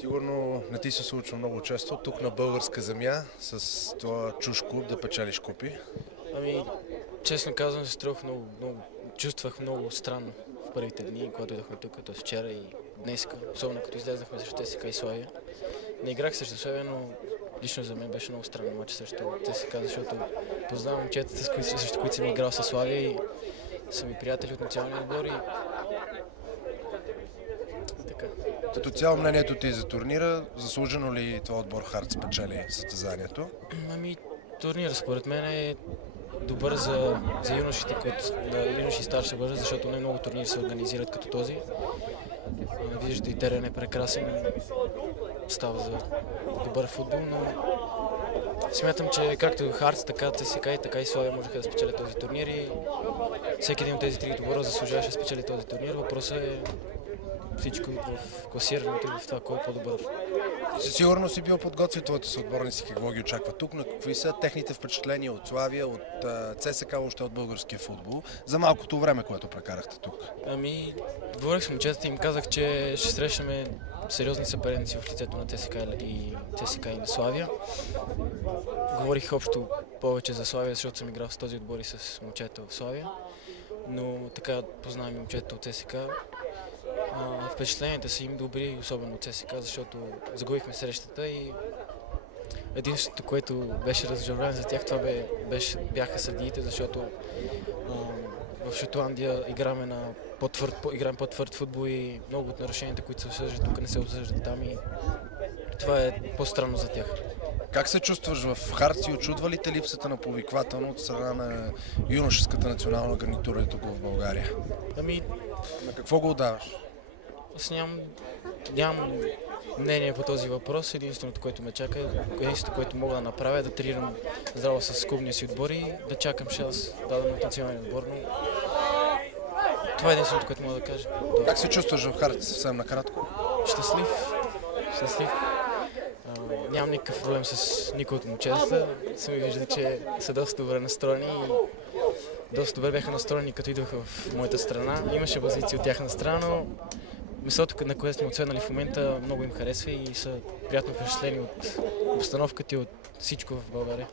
Сигурно не ти се случва много често тук на българска земя с това чуж клуб да печелиш купи. Ами, честно казвам, се чувствах много странно в първите дни, когато идвахме тук, т.е. вчера и днес, особено като излезнахме срещу ЦСКА и Славия. Не играх срещу Славия, но лично за мен беше много странно мач срещу ЦСКА, защото познавам момчетата, срещу които съм играл със Славия и са ми приятели от националния отбор и така. Като цяло мнението ти за турнира, заслужено ли това отбор Харт спечели състезанието? Ами, турнира според мен е добър за юношите, юноши и старша възраст, защото не много турнири се организират като този. Виждате, и терен е прекрасен и става за добър футбол, но смятам, че както Хартс, така ЦСКА и така и Славия можеха да спечелят този турнир и всеки един от тези три отбора заслужаваше да спечели този турнир. Въпросът е всичко в класирането и в това кой е по-добър. Сигурно си бил подготвил твоите съотборници, какво ги очаква тук, но какви са техните впечатления от Славия, от ЦСКА, още от българския футбол, за малкото време, което прекарахте тук? Ами, говорих с момчетата и им казах, че ще срещаме сериозни съперници в лицето на ЦСКА и на Славия. Говорих общо повече за Славия, защото съм играл с този отбор и с момчета в Славия, но така познавам и момчета от ЦСКА. Впечатленията са им добри, особено от ЦСКА, защото загубихме срещата и единственото, което беше разочарование за тях, това бяха съдиите, защото в Шотландия играем по-твърд футбол и много от нарушенията, които се обсъждат тук, не се обсъждат там и това е по-странно за тях. Как се чувстваш в Харт и очудва ли те липсата на повиквателно от страна на юношеската национална гарнитура тук в България? Ами, на какво го отдаваш? Аз нямам мнение по този въпрос. Единственото, което ме чака, единственото, което мога да направя е да тренирам здраво с клубния си отбор и да чакам шанс даден от националния отбор. Но това е единственото, което мога да кажа. Как се чувстваш в Харт съвсем накратко? Щастлив. Нямам никакъв проблем с никой от момчетата. Сами виждате, че са доста добре настроени и доста добре бяха настроени, като идваха в моята страна. Имаше позиции от тяхна страна, но местото, на което сме отседнали в момента, много им харесва и са приятно впечатлени от обстановката и от всичко в България.